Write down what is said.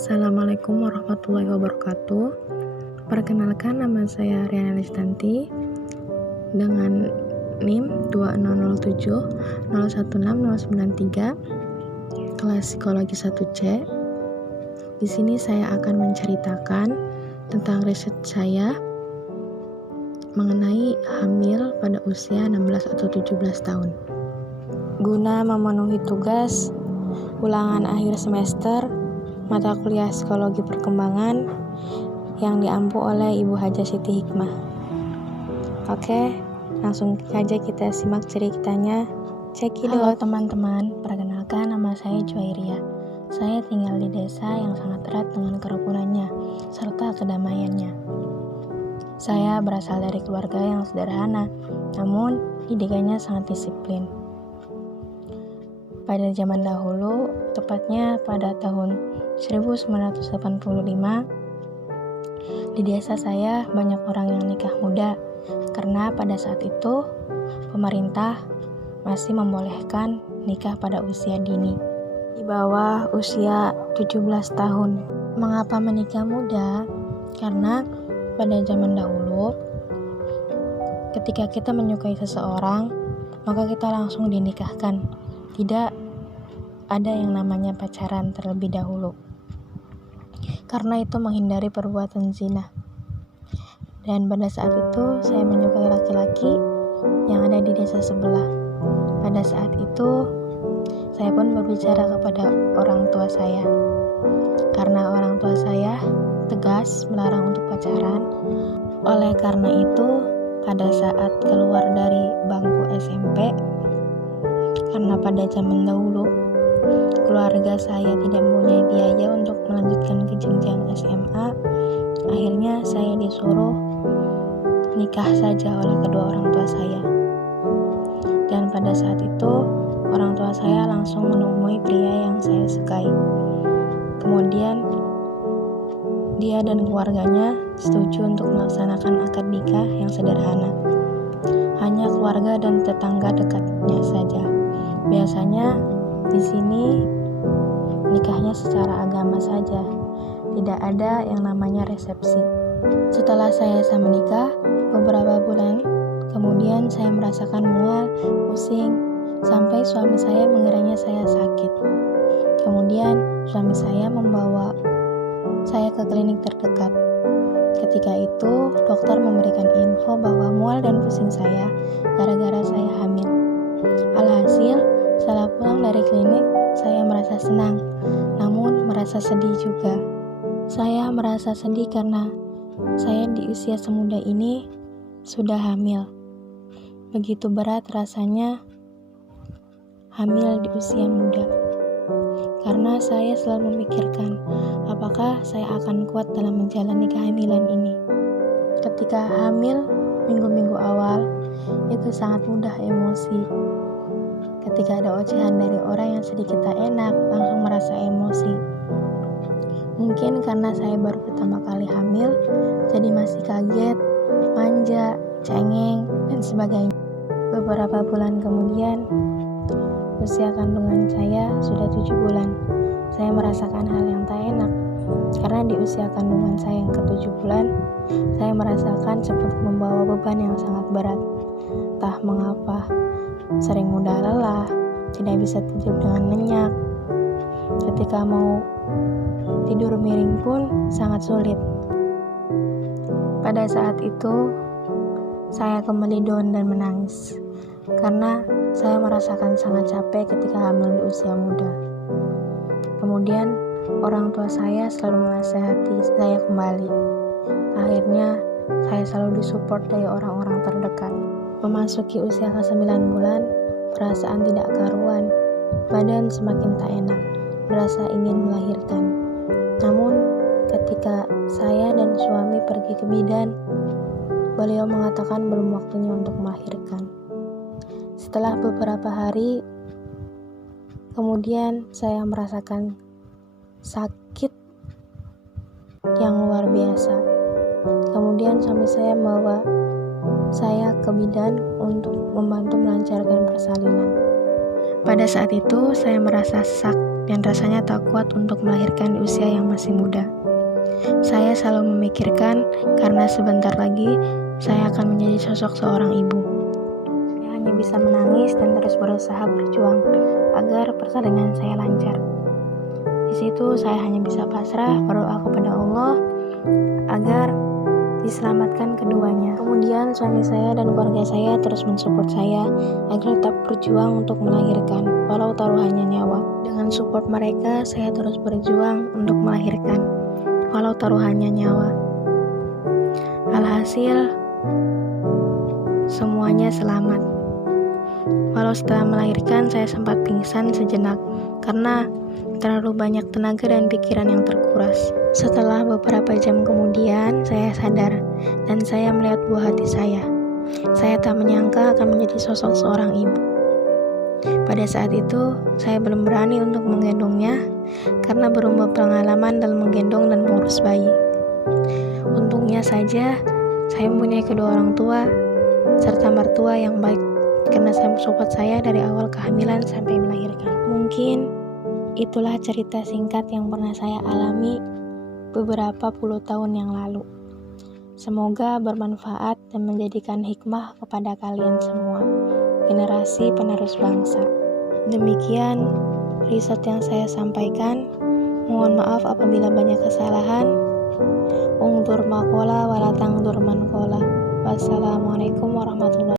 Assalamualaikum warahmatullahi wabarakatuh. Perkenalkan, nama saya Riana Listanti dengan NIM 20070160093 kelas psikologi 1C. Di sini saya akan menceritakan tentang riset saya mengenai hamil pada usia 16 atau 17 tahun. Guna memenuhi tugas ulangan akhir semester mata kuliah psikologi perkembangan yang diampu oleh Ibu Hajah Siti Hikmah. Oke, langsung saja kita simak ceritanya. Cekidot. Halo teman-teman, perkenalkan nama saya Juwairia. Saya tinggal di desa yang sangat erat dengan kerukunannya serta kedamaiannya. Saya berasal dari keluarga yang sederhana, namun didikannya sangat disiplin. Pada zaman dahulu, tepatnya pada tahun 1985, di desa saya banyak orang yang nikah muda karena pada saat itu pemerintah masih membolehkan nikah pada usia dini di bawah usia 17 tahun. Mengapa menikah muda? Karena pada zaman dahulu ketika kita menyukai seseorang, maka kita langsung dinikahkan. Tidak ada yang namanya pacaran terlebih dahulu, karena itu menghindari perbuatan zina. Dan pada saat itu saya menyukai laki-laki yang ada di desa sebelah. Pada saat itu saya pun berbicara kepada orang tua saya, karena orang tua saya tegas melarang untuk pacaran. Oleh karena itu, pada saat keluar dari bangku SMP, karena pada zaman dahulu keluarga saya tidak mempunyai biaya untuk melanjutkan ke jenjang SMA, akhirnya saya disuruh nikah saja oleh kedua orang tua saya. Dan pada saat itu orang tua saya langsung menemui pria yang saya sukai. Kemudian dia dan keluarganya setuju untuk melaksanakan akad nikah yang sederhana, hanya keluarga dan tetangga dekatnya saja. Biasanya di sini nikahnya secara agama saja, tidak ada yang namanya resepsi. Setelah saya menikah, beberapa bulan kemudian saya merasakan mual, pusing, sampai suami saya mengiranya saya sakit. Kemudian suami saya membawa saya ke klinik terdekat. Ketika itu dokter memberikan info bahwa mual dan pusing saya gara-gara saya hamil. Alhasil setelah pulang dari klinik, saya merasa senang, namun merasa sedih juga. Saya merasa sedih karena saya di usia semuda ini sudah hamil. Begitu berat rasanya hamil di usia muda. Karena saya selalu memikirkan, apakah saya akan kuat dalam menjalani kehamilan ini. Ketika hamil, minggu-minggu awal, itu sangat mudah emosi. Ketika ada ocehan dari orang yang sedikit tak enak, langsung merasa emosi. Mungkin karena saya baru pertama kali hamil, jadi masih kaget, manja, cengeng, dan sebagainya. Beberapa bulan kemudian, usia kandungan saya sudah 7 bulan. Saya merasakan hal yang tak enak, karena di usia kandungan saya yang ke-7 bulan, saya merasakan seperti membawa beban yang sangat berat. Entah mengapa, sering mudah lelah, tidak bisa tidur dengan nyenyak. Ketika mau tidur miring pun sangat sulit. Pada saat itu, saya kembali down dan menangis, karena saya merasakan sangat capek ketika hamil di usia muda. Kemudian, orang tua saya selalu menasihati saya kembali. Akhirnya, saya selalu disupport dari orang-orang terdekat. Memasuki usia ke-9 bulan, perasaan tidak karuan, badan semakin tak enak, berasa ingin melahirkan. Namun, ketika saya dan suami pergi ke bidan, beliau mengatakan belum waktunya untuk melahirkan. Setelah beberapa hari, kemudian saya merasakan sakit yang luar biasa. Kemudian suami saya membawa saya ke bidan untuk membantu melancarkan persalinan. Pada saat itu, saya merasa sesak dan rasanya tak kuat untuk melahirkan di usia yang masih muda. Saya selalu memikirkan karena sebentar lagi saya akan menjadi sosok seorang ibu. Saya hanya bisa menangis dan terus berusaha berjuang agar persalinan saya lancar. Di situ saya hanya bisa pasrah berdoa kepada Allah agar diselamatkan keduanya. Kemudian suami saya dan keluarga saya terus mensupport saya agar tetap berjuang untuk melahirkan, walau taruhannya nyawa. Dengan support mereka, saya terus berjuang untuk melahirkan, walau taruhannya nyawa. Alhasil, semuanya selamat. Walau setelah melahirkan saya sempat pingsan sejenak karena terlalu banyak tenaga dan pikiran yang terkuras. Setelah beberapa jam kemudian, saya sadar dan saya melihat buah hati saya. Saya tak menyangka akan menjadi sosok seorang ibu. Pada saat itu, saya belum berani untuk menggendongnya karena belum berpengalaman dalam menggendong dan mengurus bayi. Untungnya saja, saya mempunyai kedua orang tua serta mertua yang baik karena saya mensupport saya dari awal kehamilan sampai melahirkan. Mungkin itulah cerita singkat yang pernah saya alami beberapa puluh tahun yang lalu. Semoga bermanfaat dan menjadikan hikmah kepada kalian semua, generasi penerus bangsa. Demikian riset yang saya sampaikan. Mohon maaf apabila banyak kesalahan. Ungdur makola walatang durman kola. Wassalamualaikum warahmatullahi wabarakatuh.